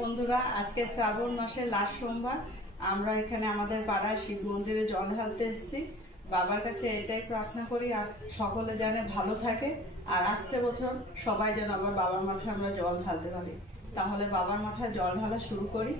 বন্ধুরা, আজকে শ্রাবণ মাসের লাস্ট সোমবার। আমরা এখানে আমাদের পাড়ায় শিব মন্দিরে জল ঢালতে এসেছি। বাবার কাছে এটাই প্রার্থনা করি আর সকলে যেন ভালো থাকে, আর আসছে বছর সবাই যেন আবার বাবার মাথায় আমরা জল ঢালতে পারি। তাহলে বাবার মাথায় জল ঢালা শুরু করি।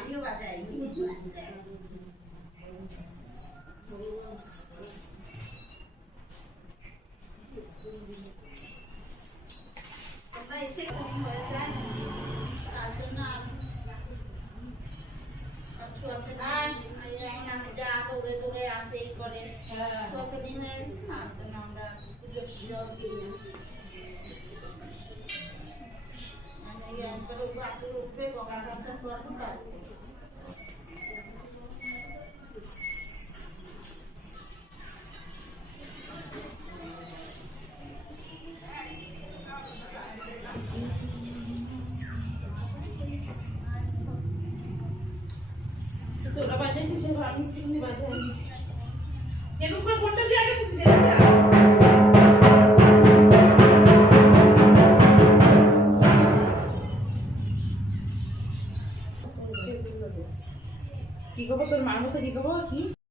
আমিও বাজাই এসে কম হয়ে যায়, তার জন্য যা দৌড়ে দৌড়ে আসে এই করে দিন হয়ে গেছে না, জন্য আমরা পুজো জল দিই না। উঠবে বকা সাবধান করবো তারপরে তোরা বাজাইছিস, আমি বাজাই এরকম করে ফোনটা দিয়ে আগে